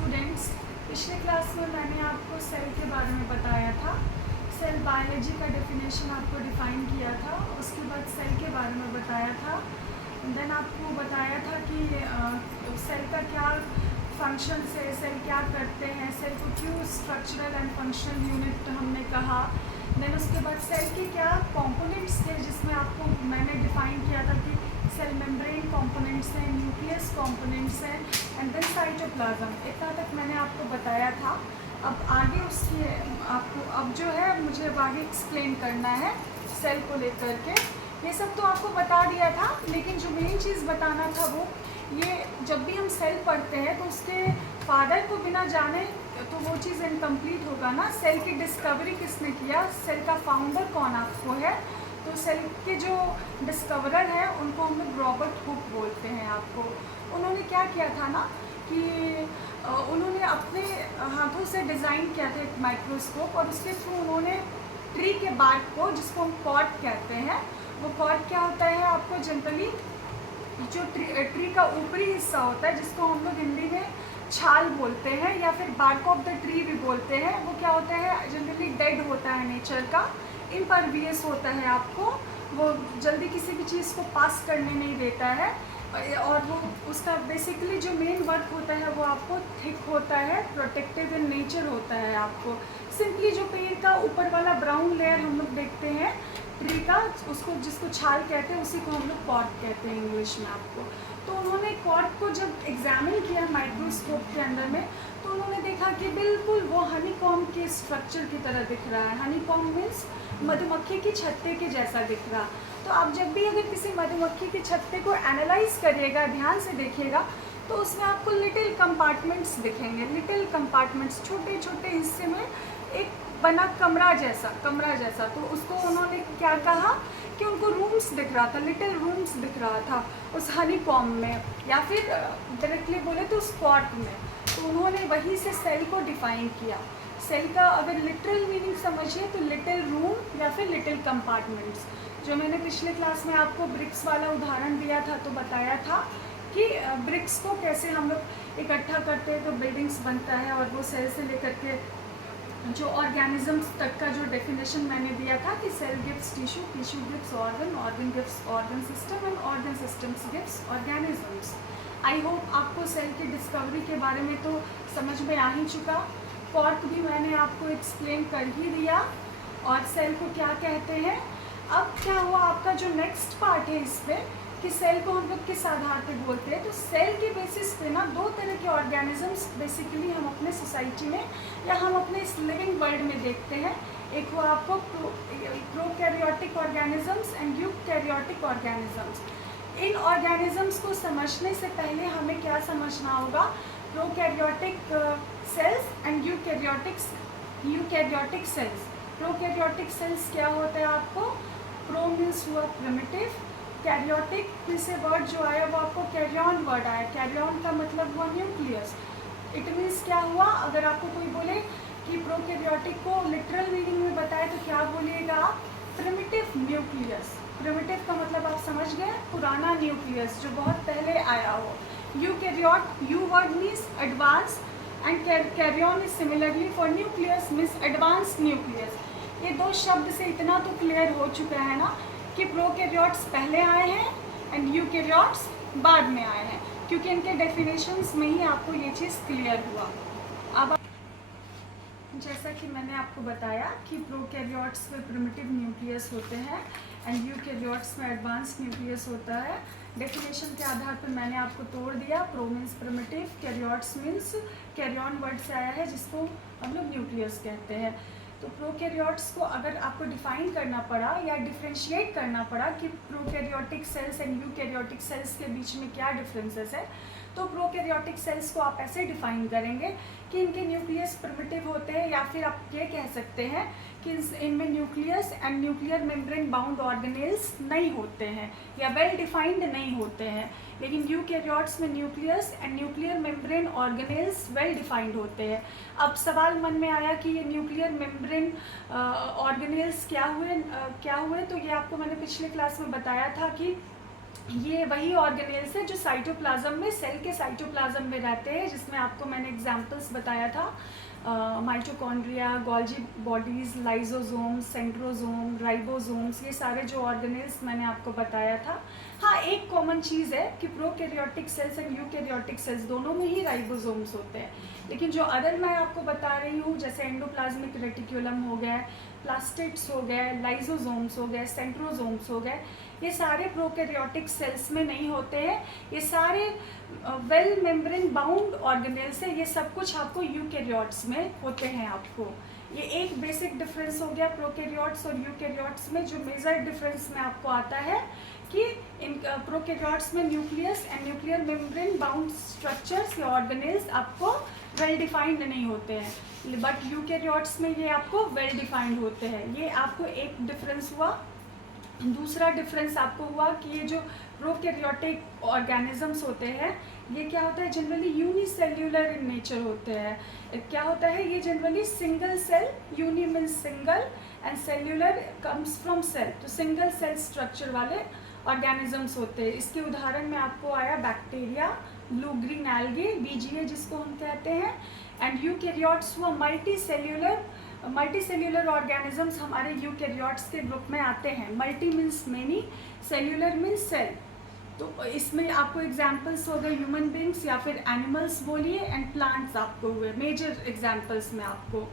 Students, पिछले class में मैंने आपको सेल के बारे में बताया था। सेल बायोलॉजी का डेफिनेशन आपको डिफ़ाइन किया था, उसके बाद सेल के बारे में बताया था। देन आपको बताया था कि सेल का क्या फंक्शन है, सेल क्या करते हैं, सेल को क्यों स्ट्रक्चरल एंड फंक्शनल यूनिट हमने कहा। देन उसके बाद सेल के क्या कंपोनेंट्स थे, जिसमें आपको मैंने डिफ़ाइन किया था कि सेल मेम्ब्रेन कंपोनेंट्स हैं, न्यूक्लियस कंपोनेंट्स हैं एंड देन साइटोप्लाज्म। इतना तक मैंने आपको बताया था। अब आगे उसकी आपको अब जो है मुझे अब आगे एक्सप्लेन करना है सेल को लेकर के। ये सब तो आपको बता दिया था, लेकिन जो मेन चीज़ बताना था वो ये, जब भी हम सेल पढ़ते हैं तो उसके फादर को बिना जाने तो वो चीज़ इनकम्प्लीट होगा ना। सेल की डिस्कवरी किसने किया, सेल का फाउंडर कौन आपको है, तो सेल के जो डिस्कवरर हैं उनको हम लोग रॉबर्ट हुक बोलते हैं। आपको उन्होंने क्या किया था ना कि उन्होंने अपने हाथों से डिज़ाइन किया था एक माइक्रोस्कोप, और उसके थ्रू उन्होंने ट्री के बार्क को, जिसको हम कॉर्ड कहते हैं, वो कॉर्ड क्या होता है आपको जनरली जो ट्री का ऊपरी हिस्सा होता है, जिसको हम लोग हिंदी में छाल बोलते हैं या फिर बार्क ऑफ द ट्री भी बोलते हैं, वो क्या होता है जनरली डेड होता है, नेचर का इम्परवियस होता है। आपको वो जल्दी किसी भी चीज़ को पास करने नहीं देता है, और वो उसका बेसिकली जो मेन वर्क होता है वो आपको थिक होता है, प्रोटेक्टिव इन नेचर होता है। आपको सिंपली जो पेड़ का ऊपर वाला ब्राउन लेयर हम लोग देखते हैं ट्री का, उसको जिसको छाल कहते हैं, उसी को हम लोग कॉर्ड कहते हैं इंग्लिश में। आपको तो उन्होंने कॉर्ड को जब एग्जामिन किया माइक्रोस्कोप के अंदर में, तो उन्होंने देखा कि बिल्कुल वो हनीकॉम्ब के स्ट्रक्चर की तरह दिख रहा है। हनीकॉम्ब मीन्स मधुमक्खी की छत्ते के जैसा दिख रहा। तो आप जब भी अगर किसी मधुमक्खी के छत्ते को एनालाइज करिएगा, ध्यान से देखिएगा, तो उसमें आपको लिटिल कंपार्टमेंट्स दिखेंगे। लिटिल कंपार्टमेंट्स, छोटे छोटे हिस्से में एक बना कमरा जैसा। तो उसको उन्होंने क्या कहा कि उनको रूम्स दिख रहा था, लिटिल रूम्स दिख रहा था उस हनीकॉम्ब में, या फिर डायरेक्टली बोले तो उस पॉट में। तो उन्होंने वहीं से सेल को डिफाइन किया। सेल का अगर लिटरल मीनिंग समझिए तो लिटिल रूम या फिर लिटिल कंपार्टमेंट्स। जो मैंने पिछले क्लास में आपको ब्रिक्स वाला उदाहरण दिया था, तो बताया था कि ब्रिक्स को कैसे हम लोग इकट्ठा करते हैं तो बिल्डिंग्स बनता है, और वो सेल से लेकर के जो ऑर्गेनिजम्स तक का जो डेफिनेशन मैंने दिया था कि cell gives tissue, tissue gives organ, organ gives organ system and organ systems gives organisms. I hope आपको सेल की डिस्कवरी के बारे में तो समझ में आ ही चुका। कॉर्क भी मैंने आपको एक्सप्लेन कर ही दिया, और सेल को क्या कहते हैं। अब क्या हुआ, आपका जो नेक्स्ट पार्ट है इस पर कि सेल को हम लोग किस आधार पे बोलते हैं। तो सेल के बेसिस पे ना दो तरह के ऑर्गेनिजम्स बेसिकली हम अपने सोसाइटी में या हम अपने इस लिविंग वर्ल्ड में देखते हैं। एक हुआ आपको prokaryotic organisms and eukaryotic organisms. In organisms को समझने से पहले हमें क्या समझना होगा, prokaryotic cells and eukaryotic cells. Prokaryotic cells क्या होता है आपको, प्रो मीन्स हुआ प्रिमिटिव, कैरियोटिक फिर से वर्ड जो आया वो आपको कैरियन वर्ड आया। कैरियन का मतलब हुआ न्यूक्लियस। इट मीन्स क्या हुआ, अगर आपको कोई बोले कि प्रोकैरियोटिक को लिटरल मीनिंग में बताए तो क्या बोलिएगा आप, प्रिमिटिव न्यूक्लियस। प्रिमिटिव का मतलब आप समझ गए, पुराना न्यूक्लियस जो बहुत पहले आया हो। Eukaryote, eu word means advance and karyon is similarly for nucleus means advance nucleus. ये दो शब्द से इतना तो क्लियर हो चुका है ना कि प्रोकैरियोट्स पहले आए हैं एंड यूकैरियोट्स बाद में आए हैं, क्योंकि इनके डेफिनेशंस में ही आपको ये चीज़ क्लियर हुआ। अब जैसा कि मैंने आपको बताया कि प्रोकैरियोट्स में प्रिमिटिव न्यूक्लियस होते हैं एंड यूकैरियोट्स में एडवांस न्यूक्लियस होता है। डेफिनेशन के आधार पर मैंने आपको तोड़ दिया। Pro means primitive, karyotes means karyon word से आया है जिसको हम लोग न्यूक्लियस कहते हैं। तो प्रोकैरियोट्स को अगर आपको डिफाइन करना पड़ा या डिफ्रेंशिएट करना पड़ा कि prokaryotic cells and eukaryotic cells के बीच में क्या डिफरेंसेस है, तो प्रोकैरियोटिक सेल्स को आप ऐसे डिफाइन करेंगे कि इनके न्यूक्लियस प्रिमिटिव होते हैं, या फिर आप ये कह सकते हैं कि इनमें nucleus and nuclear membrane bound organelles नहीं होते हैं या वेल डिफाइंड नहीं होते हैं। लेकिन यूकैरियोट्स में nucleus and nuclear membrane organelles well defined होते हैं। अब सवाल मन में आया कि ये न्यूक्लियर मेम्ब्रेन ऑर्गेनेल्स क्या हुए, तो ये आपको मैंने पिछले क्लास में बताया था कि ये वही ऑर्गेनेल्स है जो साइटोप्लाज्म में, सेल के साइटोप्लाज्म में रहते हैं, जिसमें आपको मैंने एग्जांपल्स बताया था, mitochondria, Golgi bodies, lysosome, centrosome, ribosomes, ये सारे जो ऑर्गेनेल्स मैंने आपको बताया था। हाँ, एक कॉमन चीज़ है कि prokaryotic cells and eukaryotic cells दोनों में ही राइबोसोम्स होते हैं, लेकिन जो अदर मैं आपको बता रही हूँ, जैसे एंडोप्लाज्मिक रेटिक्यूलम हो गया, प्लास्टिड्स हो गए, लाइजोसोम्स हो गए, सेंट्रोसोम्स हो गए, ये सारे प्रोकैरियोटिक सेल्स में नहीं होते हैं। ये सारे वेल मेम्ब्रेन बाउंड ऑर्गेनेल्स है, ये सब कुछ आपको यूकैरियोट्स में होते हैं। आपको ये एक बेसिक डिफरेंस हो गया प्रोकैरियोट्स और यूकैरियोट्स में। जो मेजर डिफरेंस में आपको आता है कि इन प्रोकैरियोट्स में nucleus and nuclear membrane bound structures या ऑर्गेनेल्स आपको वेल डिफाइंड नहीं होते हैं, बट यूकैरियोट्स में ये आपको वेल डिफाइंड होते हैं। ये आपको एक डिफरेंस हुआ। दूसरा डिफरेंस आपको हुआ कि ये जो प्रोकैरियोटिक ऑर्गेनिजम्स होते हैं, ये क्या होता है, जनरली यूनिसेल्युलर इन नेचर होते हैं। क्या होता है, ये generally single cell, uni means single and cellular comes from cell, तो सिंगल सेल स्ट्रक्चर वाले ऑर्गेनिजम्स होते हैं। इसके उदाहरण में आपको आया bacteria, blue green algae, BGA जिसको हम कहते हैं, एंड यूकैरियोट्स हुआ मल्टी सेल्यूलर ऑर्गेनिजम्स हमारे यूकैरियोट्स के ग्रुप में आते हैं। Multi means many, cellular means cell. तो इसमें आपको एग्जाम्पल्स हो गए ह्यूमन बींग्स या फिर एनिमल्स बोलिए, एंड प्लांट्स आपको हुए मेजर एग्जाम्पल्स में आपको।